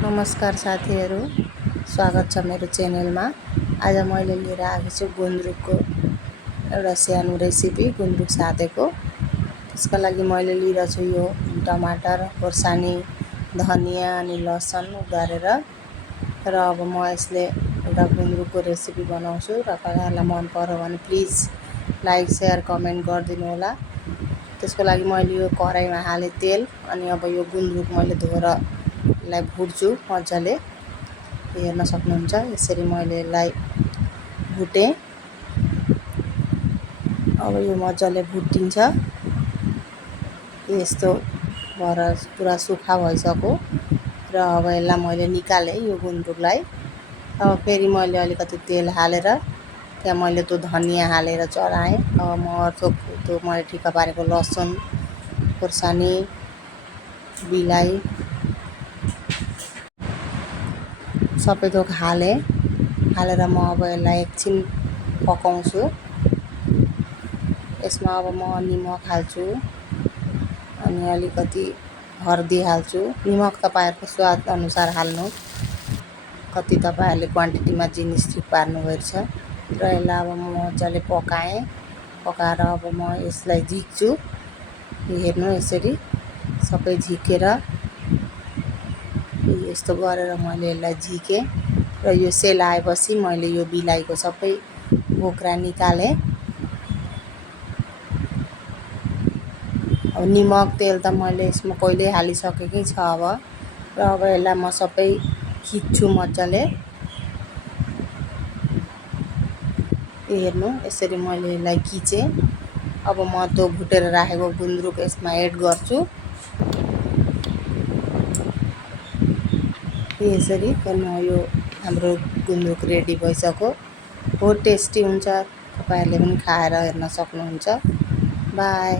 नमस्कार साथीहरू, स्वागत छ मेरो च्यानलमा। आज मैले लिएर आएको छु गुन्द्रुकको एउटा सानो रेसिपी, गुन्द्रुक साँधेको। त्यसका लागि मैले लिएर छु यो टमाटर, खोर्सानी, धनियाँ अनि लसुन उगारेर। र अब म यसले एउटा गुन्द्रुकको रेसिपी बनाउँछु। र तपाईँहरूलाई मन पर्यो भने प्लिज लाइक, शेयर, कमेन्ट गरिदिनु होला। त्यसको लागि मैले यो कराईमा हाले तेल, अनि अब यो गुन्द्रुक मैले धोएर यसलाई भुट्छु मजाले। हेर्न सक्नुहुन्छ, यसरी मैले यसलाई भुटेँ। अब यो मजाले भुटिन्छ। यस्तो भएर पुरा सुक्खा भइसक्यो। र अब यसलाई मैले निकालेँ यो गुन्द्रुकलाई। अब फेरि मैले अलिकति तेल हालेर त्यहाँ मैले त्यो धनियाँ हालेर चलाएँ। अब म त्यो मैले ठिक्क पारेको लसुन, खोर्सानी, बिलाई सबै थोक हालेर म अब यसलाई एकछिन पकाउँछु। यसमा अब म निमक हाल्छु अनि अलिकति हर्दी हाल्छु। निमक तपाईँहरूको स्वाद अनुसार हाल्नु, कति तपाईँहरूले क्वान्टिटीमा जिनिस ठिक पार्नुभएको छ। र यसलाई अब म मजाले पकाएर अब म यसलाई झिक्छु। हेर्नु, यसरी सबै झिकेर यस्तो गरेर मैले यसलाई झिकेँ। र यो सेलाएपछि मैले यो बिलाईको सबै बोक्रा निकालेँ। अब निमक, तेल त मैले यसमा पहिल्यै हालिसकेकै छ। अब यसलाई म सबै खिच्छु मजाले। हेर्नु, यसरी मैले यसलाई खिचेँ। अब म त्यो भुटेर राखेको गुन्द्रुक यसमा एड गर्छु। यसरी यो हाम्रो गुन्द्रुक रेडी भइसक्यो। बहुत टेस्टी हुन्छ। तपाईँहरूले पनि खाएर हेर्न सक्नुहुन्छ। बाई।